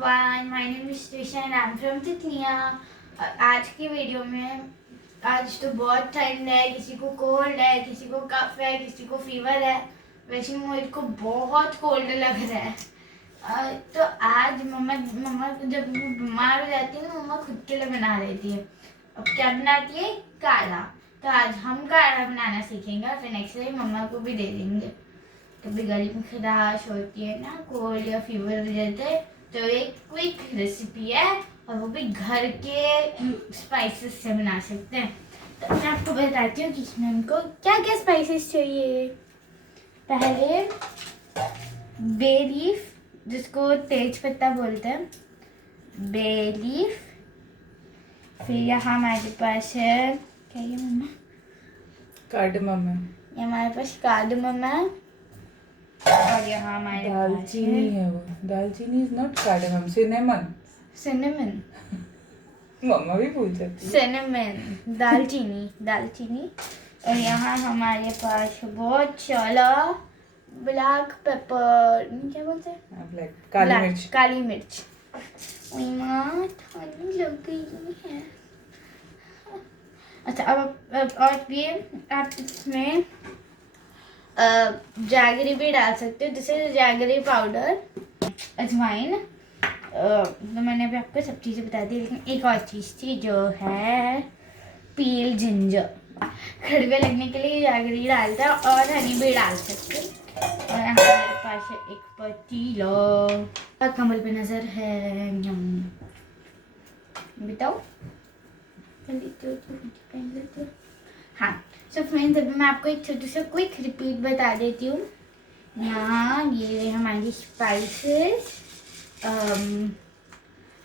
everyone, my name is Trisha and I'm from तितलियाँ। आज की वीडियो में आज तो बहुत ठंड है, किसी को कोल्ड है, किसी को कफ है, किसी को फीवर है। वैसे मुझे को बहुत कोल्ड लग रहा है। तो आज मम्मा मम्मा जब वो बीमार हो जाती है ना, मम्मा खुद के लिए बना देती है। अब क्या बनाती है? काढ़ा। तो आज हम काढ़ा बनाना सीखेंगे और फिर नेक्स्ट टाइम मम्मा को भी दे देंगे। कभी गले में खराश होती है ना, कोल्ड या फीवर हो जाता है, तो एक क्विक रेसिपी है और वो भी घर के स्पाइसेस से बना सकते हैं। तो मैं आपको बताती हूँ कि इसमें हमको क्या क्या स्पाइसेस चाहिए। पहले बे लीफ, जिसको तेज पत्ता बोलते हैं, बे लीफ। फिर यहाँ हमारे पास है, क्या ये मम्मा? कार्डमम है। ये हमारे पास कार्डमम है और यहाँ हमारे दालचीनी है वो। Dalchini is not cardamom, cinnamon. Cinnamon. मम्मा भी पूछ जाती है। सिनेमन, दालचीनी। और यहाँ हमारे पास बहुत सारा ब्लैक पेपर, क्या बोलते हैं? ब्लैक, काली मिर्च। काली मिर्च। ठंड लग गई है। अच्छा, अब और ये आप इसमें जैगरी भी डाल सकते हो, जैसे जैगरी पाउडर, अजवाइन। तो मैंने अभी आपको सब चीज़ें बता दी, लेकिन एक और चीज़ थी जो है पील जिंजर। खड़वे लगने के लिए जैगरी डालता है और हनी भी डाल सकते हैं। और यहाँ हमारे पास है एक पतीला और कमल पे नजर है। बताओ, हाँ। सो फ्रेंड्स, अभी मैं आपको एक छोटा सा क्विक रिपीट बता देती हूँ। यहाँ ये हमारी spices,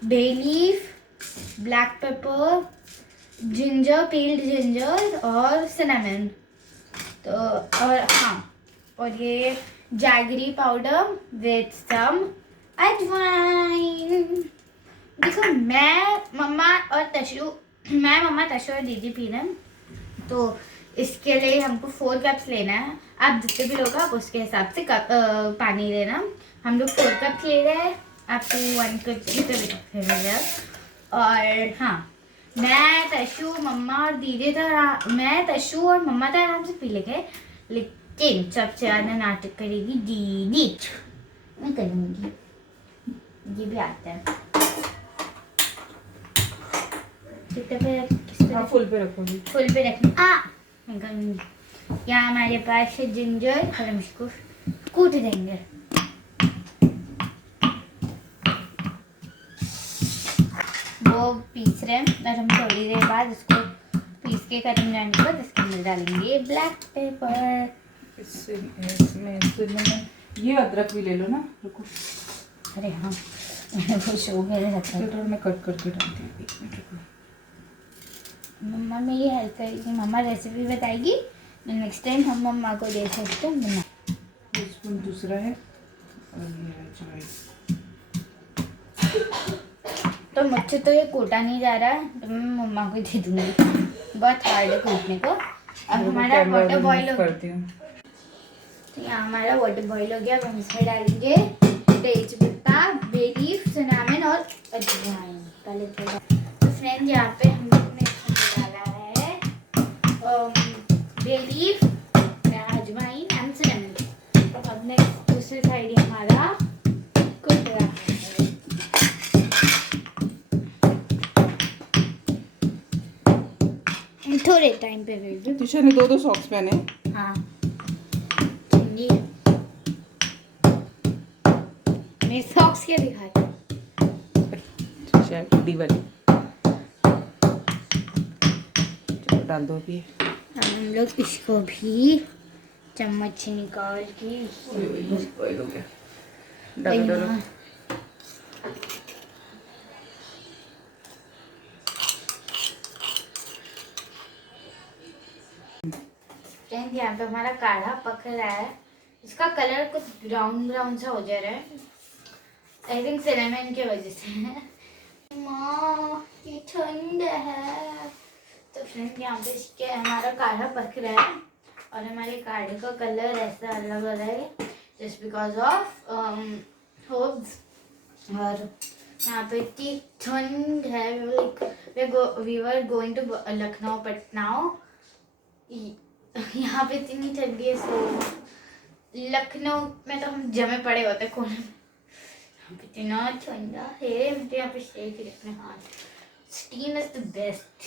bay leaf, black pepper, ginger, peeled ginger और सिनेमन। तो और हाँ, और ये जैगरी पाउडर विथ सम अजवाइन। देखो, मैं मम्मा तशु और दीदी पी रहे हैं, तो इसके लिए हमको 4 कप्स लेना है। आप जितने भी लोग आप उसके हिसाब से पानी लेना। हम लोग 4 कप ले रहे हैं, आपको 1 कप जितने भी कप ले रहे हैं। और हाँ, मैं तशु मम्मा और दीदी मैं तशु और मम्मा तो आराम से पी लेंगे, लेकिन सबसे ज़्यादा नाटक करेगी दीदी। मैं करूँगी, ये भी आता है। हाँ, फुल पे रखोगी। फुल पे रखना। मैं करूँगी। यहाँ हमारे पास है जिंजर और हम इसको कूट देंगे। वो पीस रहे हैं और हम थोड़ी देर बाद इसको पीस के खत्म जाने के बाद इसके अंदर डालेंगे ब्लैक पेपर। इसमें ये अदरक भी ले लो ना। रुको, अरे हाँ, वो शो में रखा है। मैं कट करके डालती हूँ, 1 मिनट रुको। मम्मा मेरी हेल्प करेगी, मम्मा रेसिपी बताएगी, नेक्स्ट टाइम हम मम्मा को दे सकते हैं बना। ये स्पून दूसरा है और ये अजवाइन। तो मुझसे तो ये कूटा नहीं जा रहा है, तो मैं मम्मा को दे दूँगी। बहुत हार्ड है कूटने को। अब हमारा वाटर बॉईल हो गया। तो यहाँ हमारा वाटर बॉईल हो गया। अब हम इसमें डालेंगे तेज पत्ता, बे लीफ, सिनेमन और अजवाइन। पहले तो फ्रेंड्स, यहाँ पे हम लोग ने इसमें डाला है बे लीफ, अजवाइन एंड सिनेमन। अब नेक्स्ट दूसरी साइड हमारा कुक रहा है। थोड़े टाइम पे भेज दो। तुषार ने 2 सॉक्स पहने। हाँ जी, मेरे सॉक्स क्या दिखाते? तुषार डी वाली। चलो डाल दो अभी। हम लोग इसको भी चम्मच से निकाल के बॉईल हो गया। डाल दो। फ्रेंड्स, यहाँ पे हमारा काढ़ा पक रहा है। इसका कलर कुछ ब्राउन ब्राउन सा हो जा रहा है, आई थिंक सिनेमन की वजह से। माँ, ये ठंड है। तो फ्रेंड्स, यहाँ पे इसके हमारा काढ़ा पक रहा है और हमारे काढ़े का कलर ऐसा अलग हो रहा है, जस्ट बिकॉज ऑफ हर्ब्स और यहाँ पे इतनी ठंड है. We were going to Lucknow but now यहाँ पे इतनी ठंडी है. सो लखनऊ में तो हम जमे पड़े होते कोने में. यहाँ पे इतना ठंडा है. मुझे यहाँ पे शेक ही रखने हाथ. Steam is the best.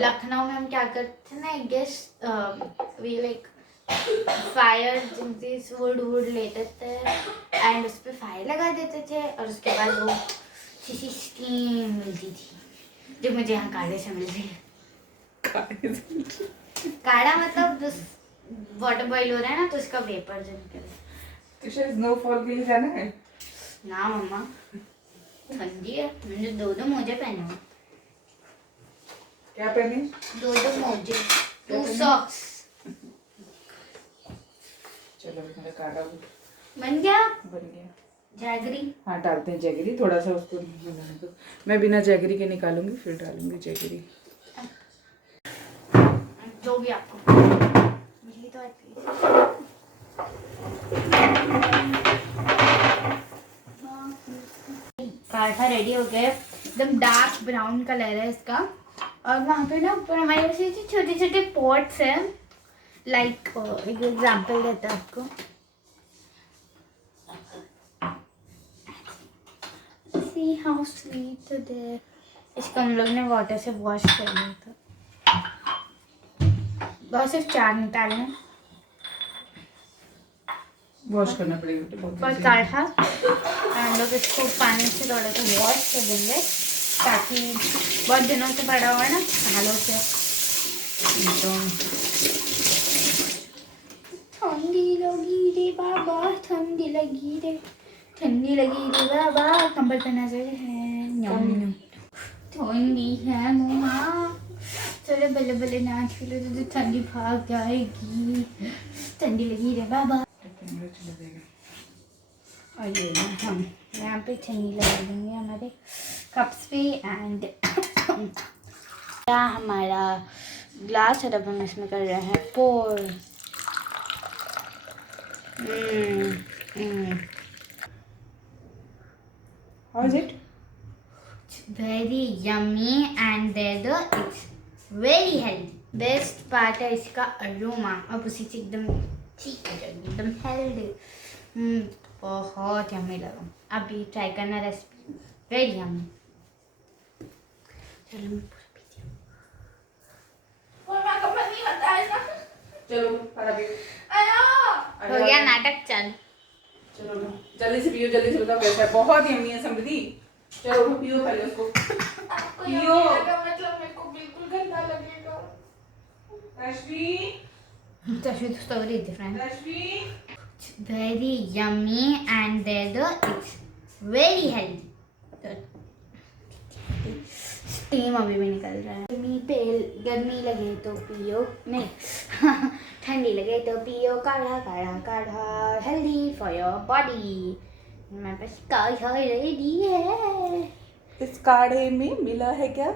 Lucknow में हम क्या करते थे ना, I guess we like fire जिनसे वुड लेते थे एंड उस पर फायर लगा देते थे और उसके बाद वो किसी स्टीम मिलती थी जो मुझे यहाँ काढ़े से मिल रही है. काढ़ा मतलब वाटर बॉईल हो रहा है ना, तो उसका वेपर जो निकल रहा है. तो शायद स्नोफॉल के लिए जाना है ना मम्मा, ठंडी है. मैंने दो मोजे पहने हुए. क्या पहने? दो मोजे, 2 सॉक्स. चलो मेरा काढ़ा बन गया. बन गया. जैगरी. हाँ डालते हैं जैगरी. थोड़ा सा उसको बनाने दो. मैं बिना जैगरी के निकालूंगी, फिर डालूंगी जैगरी. जो भी आपको मुझे तो काढ़ा रेडी हो गया. एकदम डार्क ब्राउन कलर है इसका. और वहाँ पे ना ऊपर हमारे पास ये छोटे छोटे पॉट्स हैं. लाइक एक एग्जाम्पल देता है आपको. See how sweet today. इसको हम लोग ने वाटर से वॉश कर लिया था. बहुत सिर्फ 4 निकालने. वॉश करना पड़ेगा बहुत. पर काढ़ा हम लोग इसको पानी से थोड़ा सा वॉश कर देंगे ताकि बहुत दिनों से पड़ा हुआ है ना, सालों से. तो ठंडी लगी रे बाबा, ठंडी लगी रे, ठंडी लगी रे बाबा. कंबल पहना है. ठंडी है मम्मा. चलो बल्ले बल्ले नाच खेलो तो ठंडी भाग जाएगी. ठंडी लगी रे बाबा. और ये हम यहाँ पे ठंडी लगा देंगे हमारे कप्स पे. एंड क्या हमारा ग्लास है, अब हम इसमें कर रहे हैं पोर. How is it? Very yummy and it's very healthy. Best part है इसका अरोमा. अब उसी से एकदम ठीक हो जाएगी, एकदम हेल्दी. बहुत यम्मी लगा. अभी ट्राई करना रेसिपी. Very yummy. चलो मैं पूरा पीती हूँ. चलो हो गया नाटक. चल चलो जल्दी से पियो, जल्दी से बताओ कैसा है. बहुत यम्मी है समृद्धि. चलो पियो पहले उसको. पियो. मतलब मेरे को बिल्कुल गंदा लगेगा. रश्मि तो story different. Rashmi very yummy and it's very healthy. Steam अभी भी निकल रहा है. गर्मी लगे तो पियो, नहीं ठंडी लगे तो पियो काढ़ा. काढ़ा काढ़ा हेल्दी फॉर योर बॉडी. मेरे पास काढ़ा रेडी है. इस काढ़े में मिला है क्या?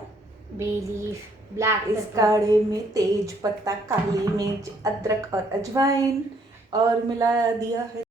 Bay leaf, black. इस काढ़े में तेज पत्ता, काली मिर्च, अदरक और अजवाइन और मिला दिया है